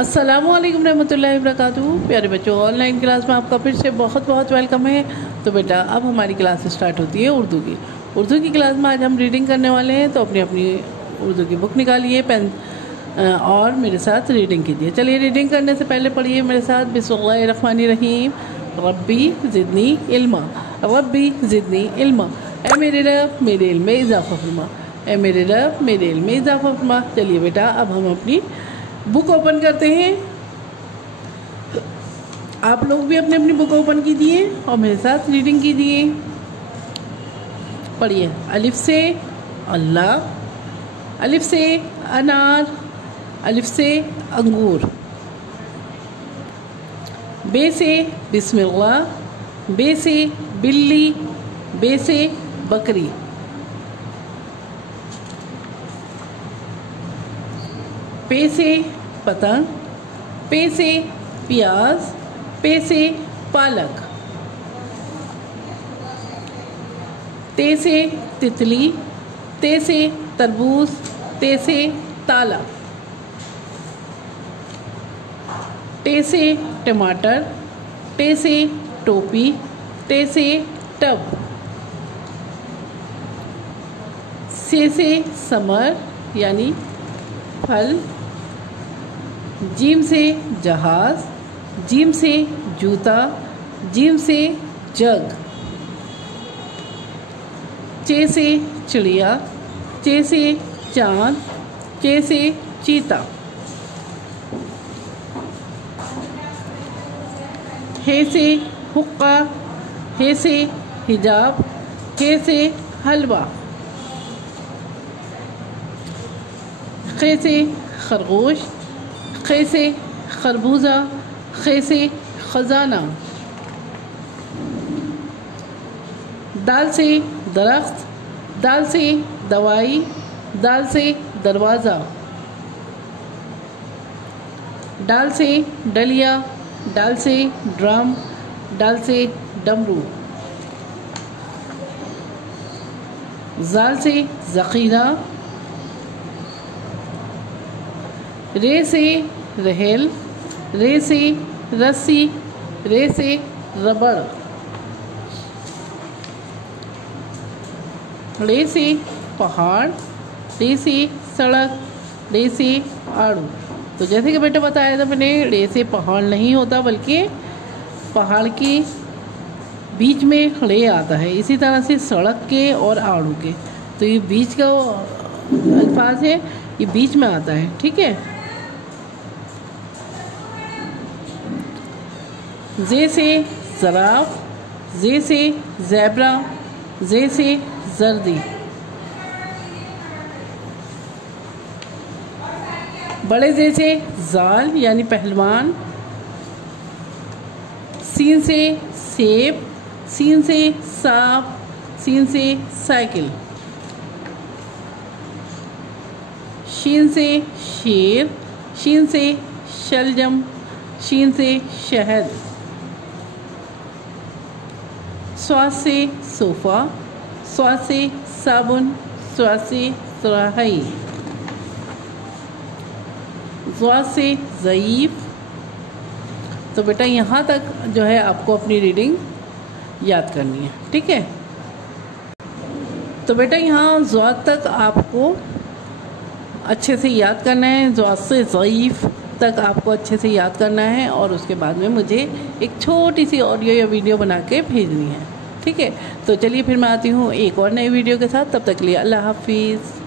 अस्सलामुअलैकुम रहमतुल्लाहि वबरकातुहू। प्यारे बच्चों, ऑनलाइन क्लास में आपका फिर से बहुत बहुत वेलकम है। तो बेटा, अब हमारी क्लास स्टार्ट होती है उर्दू की। उर्दू की क्लास में आज हम रीडिंग करने वाले हैं, तो अपनी अपनी उर्दू की बुक निकालिए, पेन और मेरे साथ रीडिंग कीजिए। चलिए, रीडिंग करने से पहले पढ़िए मेरे साथ बिस्मिल्लाहिर्रहमानिर्रहीम। रब्बी ज़िदनी इल्मा, रब्बी ज़िदनी इल्मा। ए मेरे रब, मेरे इल्म में इजाफ़ा फरमा। ए मेरे रब, मेरे इल्म में इजाफ़ा फरमा। चलिए बेटा, अब हम अपनी बुक ओपन करते हैं। आप लोग भी अपनी अपनी बुक ओपन कीजिए और मेरे साथ रीडिंग कीजिए। पढ़िए। अलिफ से अल्लाह, अलिफ से अनार, अलिफ से अंगूर। बे से बिस्मिल्लाह, बे से बिल्ली, बे से बकरी। पे से पतंग, पे से प्याज, पे से पालक। ते से तितली, ते से तरबूज, ते से ताला। टे से टमाटर, टे से टोपी, टे से टब। से समर यानी फल। जीम से जहाज, जीम से जूता, जीम से जग। चे से चिड़िया, चे से चाँद, चे से चीता। हे से हुक्का, हे से हिजाब, हे से हलवा। खे से खरगोश, खे से खरबूजा, खे से खजाना। दाल से दरख्त, दाल से दवाई, दाल से दरवाज़ा। डाल से डलिया, डाल से ड्रम, डाल से डमरू। जाल से ज़ख़ीरा, रे से रहेल, रे से रस्सी, रे से रबड़। रे से पहाड़, रे से सड़क, रे से आड़ू। तो जैसे कि बेटा बताया था मैंने, रे से पहाड़ नहीं होता, बल्कि पहाड़ के बीच में रे आता है। इसी तरह से सड़क के और आड़ू के, तो ये बीच का अल्फाज है, ये बीच में आता है। ठीक है। जे से ज़राफ़, जे से ज़ेब्रा, जे से जर्दी। बड़े जे से जाल यानी पहलवान। सीन से सेब, सीन से सांप, सीन से साइकिल। शीन से शेर, शीन से शलजम, शीन से शहद। स्वाद से सोफ़ा, स्वाद से साबुन, स्वाद से सुराही। स्वाद से ज़ईफ़। तो बेटा, यहाँ तक जो है आपको अपनी रीडिंग याद करनी है। ठीक है। तो बेटा, यहाँ ज़्वाद तक आपको अच्छे से याद करना है। ज़्वाद से ज़ईफ़ तक आपको अच्छे से याद करना है, और उसके बाद में मुझे एक छोटी सी ऑडियो या वीडियो बना के भेजनी है। ठीक है। तो चलिए, फिर मैं आती हूँ एक और नई वीडियो के साथ। तब तक के लिए अल्लाह हाफिज़।